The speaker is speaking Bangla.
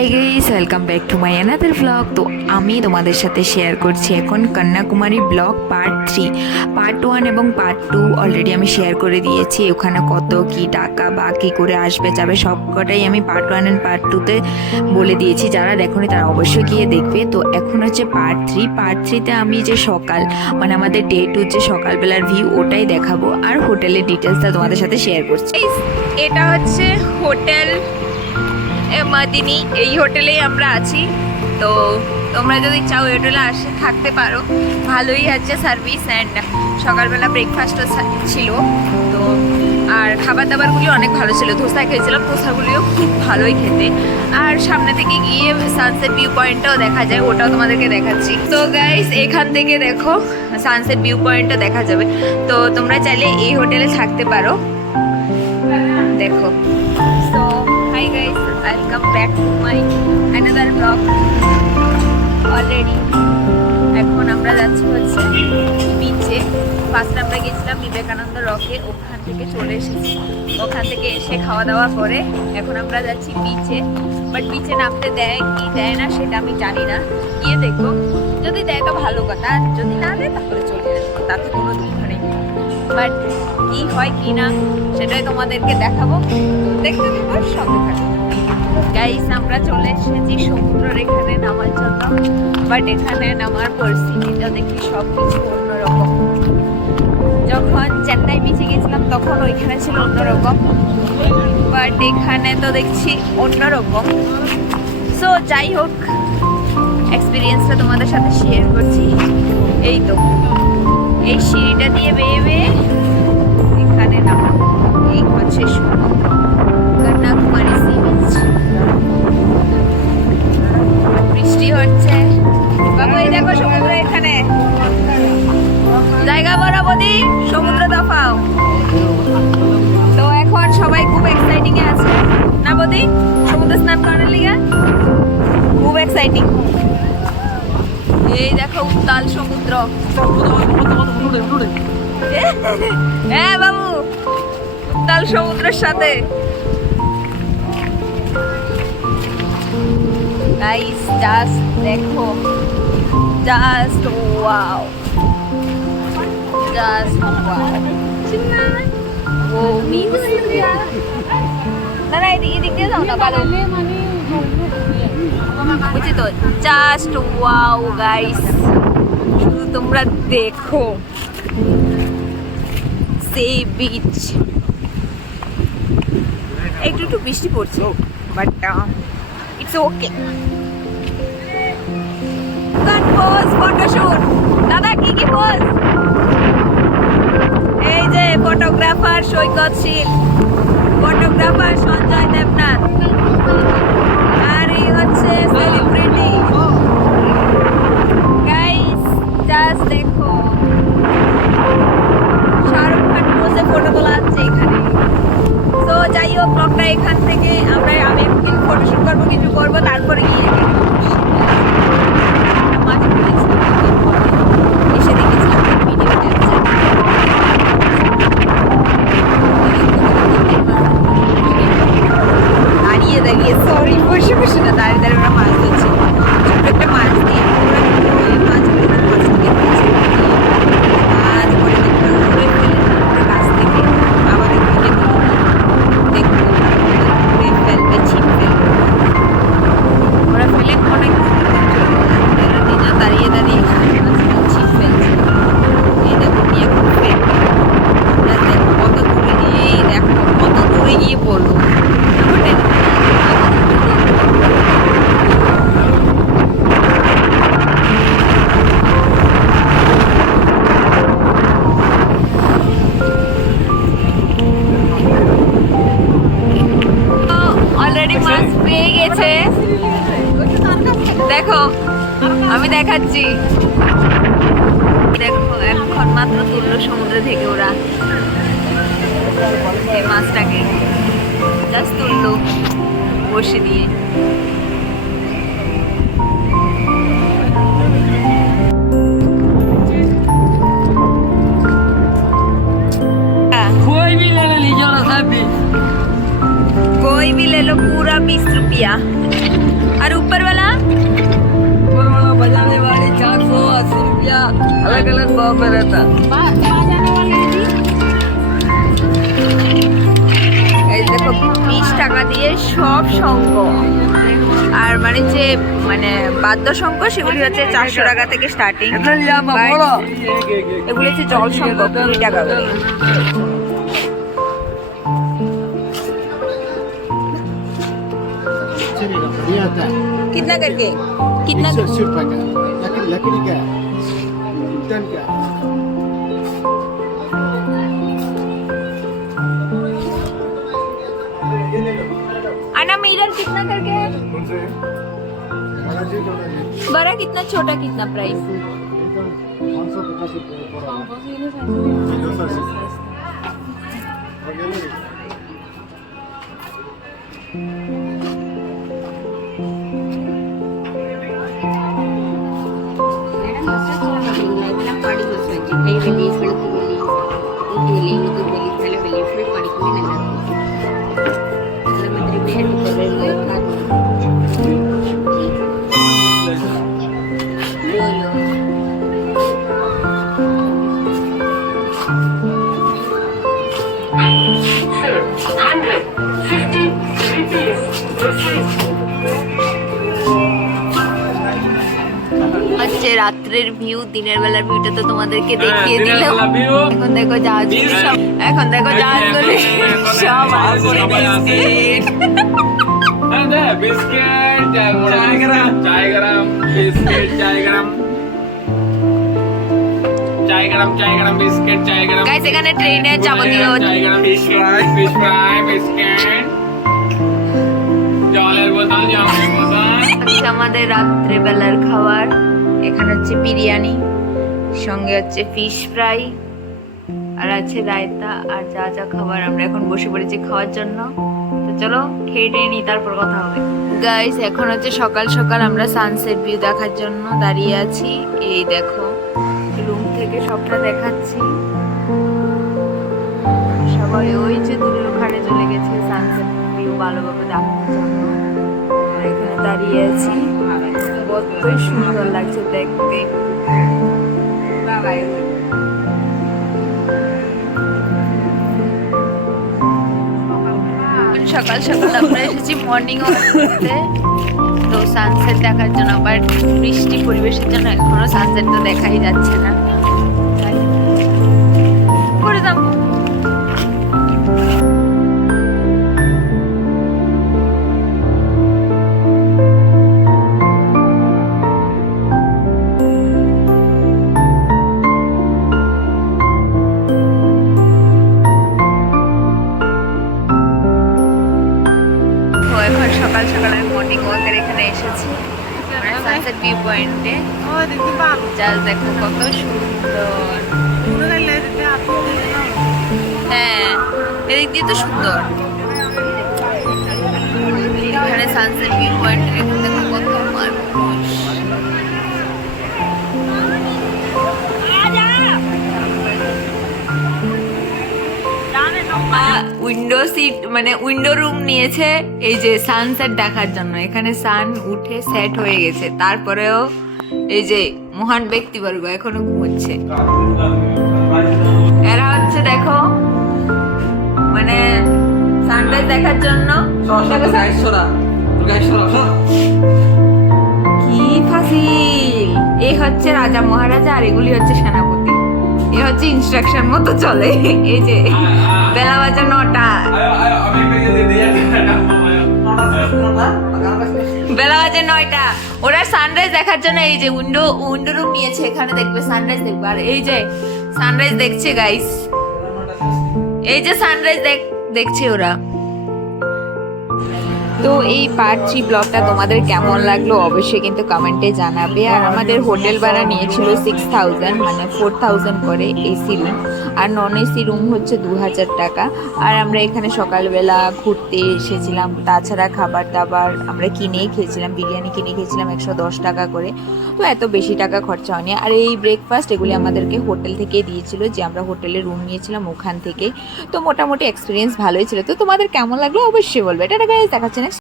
Hi guys welcome back to my another blog তো আমি তোমাদের সাথে শেয়ার করছি এখন Kanyakumari blog part three part one এবং পার্ট টু অলরেডি আমি শেয়ার করে দিয়েছি। ওখানে কত কি টাকা বা কী করে আসবে, যাবে সব কটাই আমি পার্ট ওয়ান অ্যান্ড পার্ট টুতে বলে দিয়েছি। যারা দেখোনি তারা অবশ্যই গিয়ে দেখবে। তো এখন হচ্ছে পার্ট থ্রি পার্ট থ্রিতে আমি যে সকাল মানে আমাদের ডে টুর যে সকালবেলার ভিউ ওটাই দেখাবো। আর হোটেলের ডিটেলসটা তোমাদের সাথে শেয়ার করছি। এটা হচ্ছে হোটেল মাদিনী এই হোটেলেই আমরা আছি। তো তোমরা যদি চাও এই হোটেলে আসে, থাকতে পারো। ভালোই আছে সার্ভিস অ্যান্ড সকালবেলা ব্রেকফাস্টও ছিল। তো আর খাবার দাবারগুলি অনেক ভালো ছিল। ধোসা খেয়েছিলাম, ধোসাগুলিও খুব ভালোই খেতে। আর সামনে থেকে গিয়ে সানসেট ভিউ পয়েন্টটাও দেখা যায়, ওটাও তোমাদেরকে দেখাচ্ছি। তো গাইস এখান থেকে দেখো সানসেট ভিউ পয়েন্টটা দেখা যাবে। তো তোমরা চাইলে এই হোটেলে থাকতে পারো। দেখো। Hi guys welcome back to my another blog already এখন আমরা যাচ্ছি হচ্ছে বিচে ফার্স্ট আমরা গেছিলাম বিবেকানন্দ রকে ওখান থেকে চলে এসেছি। ওখান থেকে এসে খাওয়া দাওয়া করে এখন আমরা যাচ্ছি বিচে বাট বিচে নামতে দেয় কি দেয় না সেটা আমি জানি না। গিয়ে দেখব। যদি দেয় তো ভালো কথা, যদি না দেয় তাহলে চলে আসব। তাতে কোনো দুঃখ বাট কি হয় কি না, সেটাই তোমাদেরকে দেখাবো। দেখতে দেখব সঙ্গে থাকো। গাইস আমরা চলে এসেছি সমুদ্রের এখানে নামার জন্য বাট এখানে নামার পরিস্থিতিটা দেখি সব কিছু অন্যরকম। যখন চেন্নাই বিচে গেছিলাম, তখন ওইখানে ছিল অন্যরকম বাট এখানে তো দেখছি অন্যরকম। সো যাই হোক এক্সপিরিয়েন্সটা তোমাদের সাথে শেয়ার করছি। এই তো, এই সিঁড়িটা দিয়ে বেয়ে বেয়ে এখানে নামা এই হচ্ছে সমুদ্র কন্যাকুমারী সি বিচ বৃষ্টি হচ্ছে। বাবু এই দেখো সমুদ্র এখানে। জায়গা বড় সমুদ্র দফাও। তো এখন সবাই খুব এক্সাইটিং এ আছে। না বদি সমুদ্র স্নান করার লিগে? খুব এক্সাইটিং এই দেখো উত্তাল সমুদ্র। হ্যাঁ বাবু। উত্তাল সমুদ্রের সাথে। গাইস জাস্ট দেখো। জাস্ট ওয়াও জাস্ট ওয়াও ও না না, এদিক দিয়ে যাও না ভালো বুঝছি তো? জাস্ট ওয়াও গাইস শুধু তোমরা দেখো। সেই বিচ একটু একটু বৃষ্টি পড়ছে বাট ইটস ওকে ফটোশুট দাদা, কি কি পোজ এই যে ফটোগ্রাফার সৈকত শীল ফটোগ্রাফার সঞ্জয় দেবনাথ, আর এই হচ্ছে সেলিব্রিটি গাইস জাস্ট দেখো। শাহরুখ খান পোজে ফটো তোলা। তো ব্লগটা এখান থেকে আমরা আমি কিছু ফটোশুট করব, কিছু করব, তারপরে গিয়ে দাঁড়িয়ে দাঁড়িয়ে সরি বসে বসে না, দাঁড়িয়ে দাঁড়িয়ে ওরা মাছ ধরছে। সমুদ্র থেকে ওরা এই মাছটাকে জাস্ট তুললো বসে দিয়ে कोई भी ले लो पूरा बीस रुपया और ऊपर वाला ऊपर वाला बजाने वाली चार सौ अस्सी रुपया अलग अलग भाव में रहता দিয়ে সব শঙ্খ আর মানে যে মানে বাদ্যশঙ্খ সেগুলি হচ্ছে চারশো টাকা থেকে স্টার্টিং इतना लिया मैं बोलो এগুলি হচ্ছে জল শঙ্খ কুড়ি টাকা করে चलेगा बढ़िया होता है कितना करके कितना एक सौ अस्सी रुपये का लकड़ी लकड़ी का पर कितना करके है? बड़ा कितना छोटा कितना प्राइस হচ্ছে রাত্রের ভিউ দিনের বেলার ভিউটা তো তোমাদেরকে দেখিয়ে দিলাম। এখন দেখো জাহাজ সব এখন দেখো জাহাজ সব আসছে। বিস্কিট চায়গ্রাম চায়গ্রাম বিস্কিট চায়গ্রাম চায়গ্রাম চায়গ্রাম বিস্কিট চায়গ্রাম গাইস এখানে ট্রেনের যাবতীয় চায়গ্রাম fish fry fish fry biscuit. জলের বোতল জলের বোতল। হচ্ছে আমাদের রাত্রে বেলার খাবার। এখানে হচ্ছে বিরিয়ানি, সঙ্গে হচ্ছে ফিশ ফ্রাই আর আছে রায়তা, আর যা যা খাবার আমরা এখন বসে পড়েছি খাওয়ার জন্য। তো চলো খেয়ে টেয়ে নিই, তারপর কথা হবে। গাইস এখন হচ্ছে সকাল সকাল আমরা সানসেট ভিউ দেখার জন্য দাঁড়িয়ে আছি। এই দেখো রুম থেকে সবটা দেখাচ্ছি। সবাই ওই যে দূরের ওখানে চলে গেছে সানসেট ভিউ ভালোভাবে দেখার জন্য এখানে দাঁড়িয়ে আছি। কতই সুন্দর লাগছে দেখতে। সকাল সকাল আমরা এসেছি মর্নিং তো সানসেট দেখার জন্য, আবার বৃষ্টি পরিবেশের জন্য এখনও সানসেট তো দেখাই যাচ্ছে না। সানসেট ভিউ পয়েন্টে। জাস্ট দেখো, কত সুন্দর। হ্যাঁ এদিক দিয়ে তো সুন্দর। এখানে সানসেট ভিউ পয়েন্ট এখানে উইন্ডো সিট মানে উইন্ডো রুম নিয়েছে এই যে সানসেট দেখার জন্য। এখানে সান উঠে সেট হয়ে গেছে। তারপরেও এই যে মহান ব্যক্তিবর্গ এখনও ঘুমোচ্ছে। এরা হচ্ছে দেখো মানে সানরাইজ দেখার জন্য কি ফাসিল? এই হচ্ছে রাজা মহারাজা আর এগুলি হচ্ছে সেনাপতি। এ হচ্ছে ইনস্ট্রাকশন মতো চলে। এই যে বেলা বাজে নটা। বেলা বাজে নয়টা। ওরা সানরাইজ দেখার জন্য এই যে উইন্ডো উইন্ডো রুম নিয়েছে এখানে দেখবে সানরাইজ দেখবে। আর এই যে সানরাইজ দেখছে গাইস এই যে সানরাইজ দেখ দেখছে ওরা। তো এই পার্ট থ্রি ব্লগটা তোমাদের কেমন লাগল অবশ্যই কিন্তু কমেন্টে জানাবে। আর আমাদের হোটেল ভাড়া নিয়েছিল সিক্স থাউজেন্ড মানে ফোর থাউজেন্ড করে এসি রুম আর নন এসি রুম হচ্ছে দু হাজার টাকা। আর আমরা এখানে সকালবেলা ঘুরতে এসেছিলাম, তাছাড়া খাবার দাবার আমরা কিনেই খেয়েছিলাম, বিরিয়ানি কিনে খেয়েছিলাম একশো দশ টাকা করে। তো এত বেশি টাকা খরচা হয়নি। আর এই ব্রেকফাস্ট এগুলি আমাদেরকে হোটেল থেকে দিয়েছিল যে আমরা হোটেলে রুম নিয়েছিলাম ওখান থেকে। তো মোটামুটি এক্সপিরিয়েন্স ভালোই ছিল। তো তোমাদের কেমন লাগল অবশ্যই বলবে। এটা গাইজ দেখাচ্ছে next